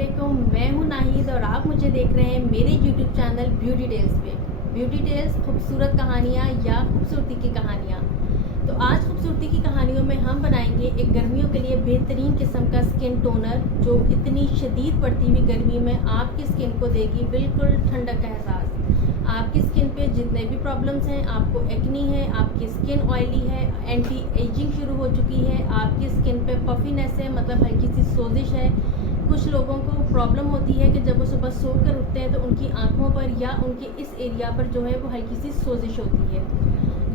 वालेकुम, मैं हूं नाहिद और आप मुझे देख रहे हैं मेरे यूट्यूब चैनल ब्यूटी टेल्स पे। ब्यूटी टेल्स खूबसूरत कहानियाँ या खूबसूरती की कहानियाँ। तो आज खूबसूरती की कहानियों में हम बनाएंगे एक गर्मियों के लिए बेहतरीन किस्म का स्किन टोनर जो इतनी शदीद पड़ती हुई गर्मी में आपकी स्किन को देगी बिल्कुल ठंडक का एहसास। आपकी स्किन पे जितने भी प्रॉब्लम्स हैं, आपको एक्नी है, आपकी स्किन ऑयली है, एंटी एजिंग शुरू हो चुकी है, आपकी स्किन पे पफीनेस है मतलब हल्की सी सोजिश है। कुछ लोगों को प्रॉब्लम होती है कि जब वो सुबह सो कर उठते हैं तो उनकी आंखों पर या उनके इस एरिया पर जो है वो हल्की सी सोजिश होती है।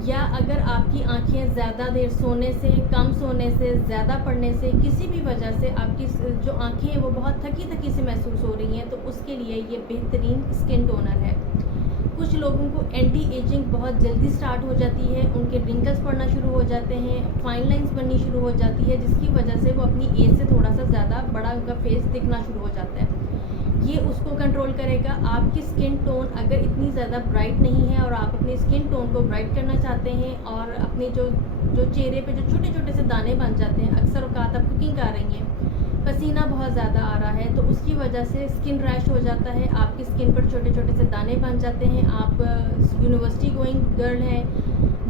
या अगर आपकी आंखें ज़्यादा देर सोने से, कम सोने से, ज़्यादा पढ़ने से, किसी भी वजह से आपकी जो आंखें हैं वो बहुत थकी थकी से महसूस हो रही हैं, तो उसके लिए ये बेहतरीन स्किन टोनर है। कुछ लोगों को एंटी एजिंग बहुत जल्दी स्टार्ट हो जाती है, उनके रिंकल्स पड़ना शुरू हो जाते हैं, फाइन लाइंस बननी शुरू हो जाती है, जिसकी वजह से वो अपनी एज से थोड़ा सा ज़्यादा बड़ा उनका फेस दिखना शुरू हो जाता है। ये उसको कंट्रोल करेगा। आपकी स्किन टोन अगर इतनी ज़्यादा ब्राइट नहीं है और आप अपनी स्किन टोन को ब्राइट करना चाहते हैं और अपने जो चेहरे पे जो छोटे छोटे से दाने बन जाते हैं, अक्सर औकात आप कुकिंग कर रही हैं, पसीना बहुत ज़्यादा आ रहा है, तो उसकी वजह से स्किन रैश हो जाता है, आपकी स्किन पर छोटे छोटे से दाने बन जाते हैं। आप यूनिवर्सिटी गोइंग गर्ल हैं,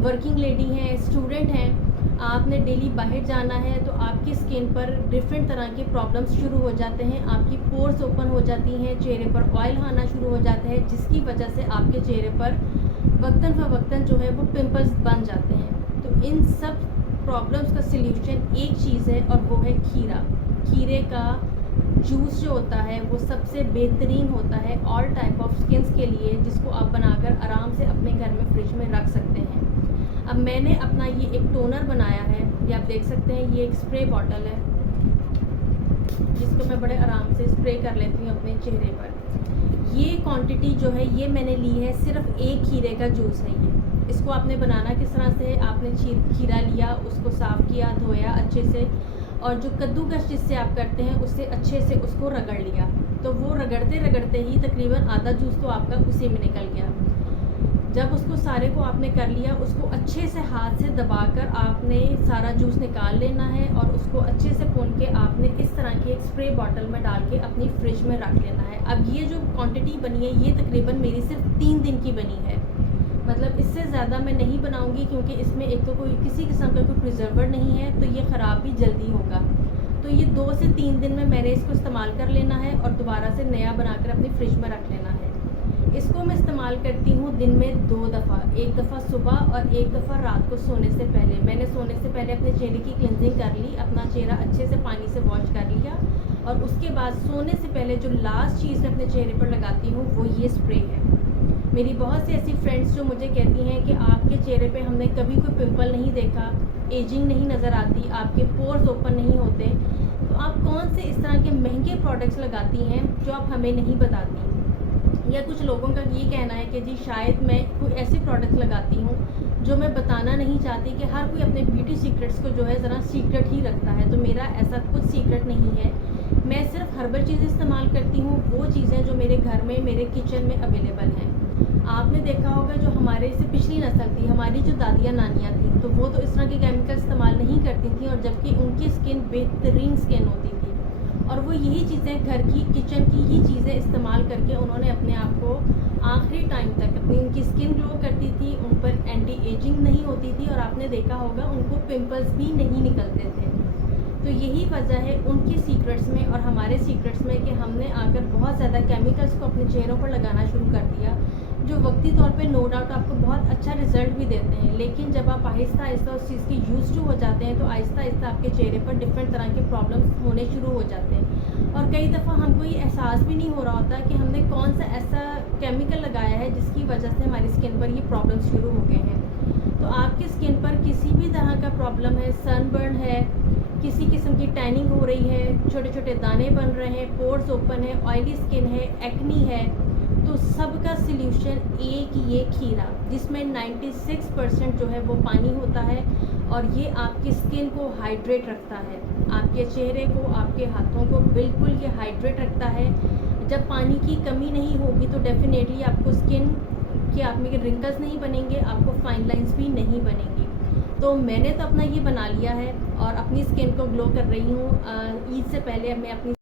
वर्किंग लेडी हैं, स्टूडेंट हैं, आपने डेली बाहर जाना है, तो आपकी स्किन पर डिफरेंट तरह के प्रॉब्लम्स शुरू हो जाते हैं। आपकी पोर्स ओपन हो जाती हैं, चेहरे पर ऑयल आना शुरू हो जाता है, जिसकी वजह से आपके चेहरे पर वक्तन फ़वक्तन जो है वो पिंपल्स बन जाते हैं। तो इन सब प्रॉब्लम्स का सल्यूशन एक चीज़ है और वो है खीरा। खीरे का जूस जो होता है वो सबसे बेहतरीन होता है ऑल टाइप ऑफ स्किन्स के लिए, जिसको आप बनाकर आराम से अपने घर में फ्रिज में रख सकते हैं। अब मैंने अपना ये एक टोनर बनाया है, ये आप देख सकते हैं, ये एक स्प्रे बॉटल है जिसको मैं बड़े आराम से स्प्रे कर लेती हूँ अपने चेहरे पर। ये क्वांटिटी जो है ये मैंने ली है, सिर्फ एक खीरे का जूस है ये। इसको आपने बनाना किस तरह से, आपने खीरा लिया, उसको साफ़ किया, धोया अच्छे से, और जो कद्दूकस जिससे आप करते हैं उससे अच्छे से उसको रगड़ लिया। तो वो रगड़ते रगड़ते ही तकरीबन आधा जूस तो आपका उसी में निकल गया। जब उसको सारे को आपने कर लिया, उसको अच्छे से हाथ से दबाकर आपने सारा जूस निकाल लेना है और उसको अच्छे से भून के आपने इस तरह की एक स्प्रे बॉटल में डाल के अपनी फ्रिज में रख लेना है। अब ये जो क्वांटिटी बनी है ये तकरीबन मेरी सिर्फ 3 दिन की बनी है, मतलब इससे ज़्यादा मैं नहीं बनाऊंगी क्योंकि इसमें एक तो कोई किसी किस्म का कोई प्रिजर्वर नहीं है, तो ये ख़राब भी जल्दी होगा। तो ये 2 से 3 दिन में मैंने इसको इस्तेमाल कर लेना है और दोबारा से नया बनाकर अपनी फ्रिज में रख लेना है। इसको मैं इस्तेमाल करती हूँ दिन में 2 दफ़ा, एक दफ़ा सुबह और एक दफ़ा रात को सोने से पहले। मैंने सोने से पहले अपने चेहरे की क्लिनजिंग कर ली, अपना चेहरा अच्छे से पानी से वॉश कर लिया, और उसके बाद सोने से पहले जो लास्ट चीज़ मैं अपने चेहरे पर लगाती हूँ वो ये स्प्रे है। मेरी बहुत सी ऐसी फ्रेंड्स जो मुझे कहती हैं कि आपके चेहरे पे हमने कभी कोई पिंपल नहीं देखा, एजिंग नहीं नज़र आती, आपके पोर्स ओपन नहीं होते, तो आप कौन से इस तरह के महंगे प्रोडक्ट्स लगाती हैं जो आप हमें नहीं बताती। या कुछ लोगों का ये कहना है कि जी शायद मैं कोई ऐसे प्रोडक्ट्स लगाती हूँ जो मैं बताना नहीं चाहती, कि हर कोई अपने ब्यूटी सीक्रेट्स को जो है ज़रा सीक्रेट ही रखता है। तो मेरा ऐसा कुछ सीक्रेट नहीं है, मैं सिर्फ हर्बल चीज़ें इस्तेमाल करती हूँ, वो चीज़ें जो मेरे घर में मेरे किचन में अवेलेबल हैं। आपने देखा होगा जो हमारे से पिछली नस्ल थी, हमारी जो दादियाँ नानियाँ थी, तो वो तो इस तरह के केमिकल इस्तेमाल नहीं करती थी, और जबकि उनकी स्किन बेहतरीन स्किन होती थी, और वो यही चीज़ें घर की किचन की ही चीज़ें इस्तेमाल करके उन्होंने अपने आप को आखिरी टाइम तक अपनी उनकी स्किन ग्लो करती थी, उन पर एंटी एजिंग नहीं होती थी, और आपने देखा होगा उनको पिंपल्स भी नहीं निकलते थे। तो यही वजह है उनके सीक्रेट्स में और हमारे सीक्रेट्स में कि हमने आकर बहुत ज़्यादा केमिकल्स को अपने चेहरों पर लगाना शुरू कर दिया, जो वक्ती तौर पे नो डाउट आपको बहुत अच्छा रिजल्ट भी देते हैं, लेकिन जब आप आहिस्ता आहिस्ता उस चीज़ की यूज़ टू हो जाते हैं तो आहिस्ता आहिस्ता आपके चेहरे पर डिफरेंट तरह के प्रॉब्लम्स होने शुरू हो जाते हैं, और कई दफ़ा हमको ये एहसास भी नहीं हो रहा होता कि हमने कौन सा ऐसा केमिकल लगाया है जिसकी वजह से हमारी स्किन पर ये प्रॉब्लम्स शुरू हो गए हैं। तो आपकी स्किन पर किसी भी तरह का प्रॉब्लम है, सनबर्न है, किसी किस्म की टैनिंग हो रही है, छोटे छोटे दाने बन रहे हैं, पोर्स ओपन है, ऑयली स्किन है, एक्नी है, तो सबका सल्यूशन एक ये खीरा, जिसमें 96% जो है वो पानी होता है, और ये आपकी स्किन को हाइड्रेट रखता है, आपके चेहरे को, आपके हाथों को बिल्कुल ये हाइड्रेट रखता है। जब पानी की कमी नहीं होगी तो डेफिनेटली आपको स्किन के आप में रिंकल्स नहीं बनेंगे, आपको फाइन लाइंस भी नहीं बनेंगी। तो मैंने तो अपना ये बना लिया है और अपनी स्किन को ग्लो कर रही हूँ। ईद से पहले मैं अपनी